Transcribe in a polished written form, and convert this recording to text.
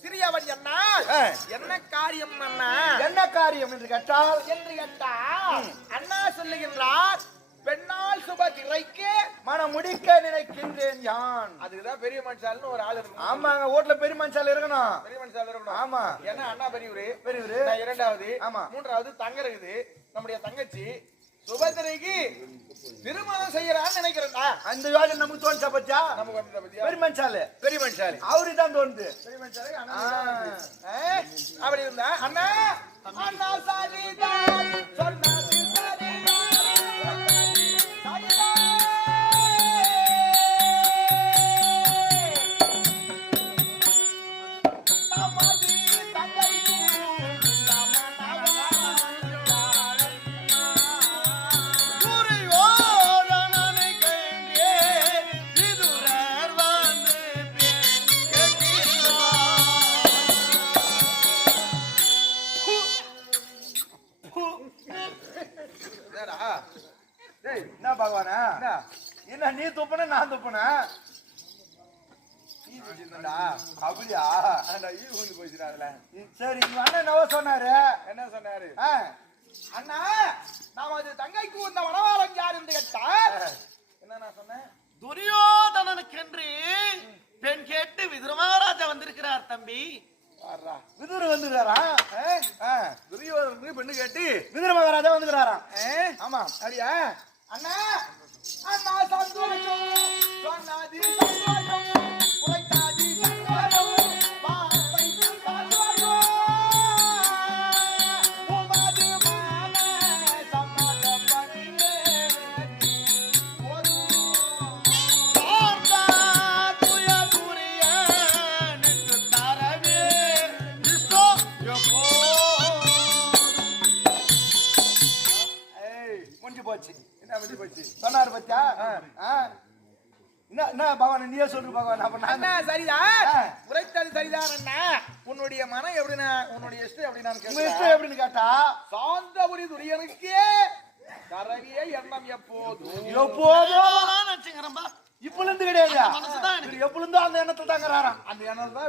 சிறியவன் என்ன என்ன காரியம் அண்ணா என்ன காரியம் என்று கேட்டால் அண்ணா சொல்லுகின்றார் பெண்ணால் சுபதிரைக்கு மனம் முடிக்க நினைக்கின்றேன் யான். அதுக்குதான் பெரிய மனுஷால்னு ஒரு ஆள் இருக்கும். ஆமாங்க, வீட்டுல பெரிய மனுஷால் இருக்கணும். பெரிய மனுஷால் இருக்கணும். ஆமா, ஏன்னா அண்ணா பெரியவரு நான் இரண்டாவது. ஆமா, மூன்றாவது தங்க இருக்குது. நம்முடைய தங்கச்சி சுபதிரைக்கு திருமணம் செய்யறான்னு நினைக்கிறேன்டா. அந்த யோஜனை நமக்கு தோணுச்சா பச்சா? நமக்கு பெரிய மனுஷாலு அவருதான் தோணுது. பெரிய மனுஷாலு அப்படி இருந்தா அண்ணா அண்ணா சரிதான் சொன்னது சரிதான். என்ன பகவானா, என்ன நீ துப்புன நான் துப்புன? அப்படியா? சரி, அண்ணன் என்னவோ சொன்னாரு. என்ன சொன்னாரு? அண்ணா நமது தங்கைக்கு இந்த மணவாளன் யார் என்று கேட்டார். என்ன நான் சொன்னேன்? துரியோதனனுக்கென்று பெண் கேட்டு விதுர மகாராஜா வந்திருக்கிறார் தம்பி. விதுர வந்துருக்காரா? துரியோதனனுக்கு பெண்ணு கேட்டு விதுர மகாராஜா வந்துக்கிறாராம். ஆமா, அப்படியா? அண்ணா அண்ணா சந்தோஷம் சொன்னாதி சந்தோஷம் உரைத்தாதி சந்தோஷம் வார்த்தை சந்தோஷம் உமது மான சம்மதம் பண்ணியே ஒரு சோர்ந்தா துய துரியனுக்கு தரவே இஷ்டோ எப்போ. முடிஞ்சு போச்சு. என்ன பண்ணி போச்சு சொன்னாரு பச்சா? என்ன பகவான் நீயே சொல்லு பகவான். அப்ப அண்ணா சரிதான், உரைத்தது சரிதான். அண்ணா உன்னுடைய மனம் எப்படின்னா, உன்னுடைய இஷ்டம் எப்படி நான் உங்க இஷ்டம் எப்படின்னு கேட்டா, சாந்தபுரி துரியனுக்கே தரவிய எண்ணம் எப்போதும் எப்போதும் வச்சுக்கிறம்பா. இப்ப இருந்து கிடையாது, மனசுதான் எப்பொழுதும் அந்த எண்ணத்துல தாங்கிறாராம். அந்த எண்ணம் தான்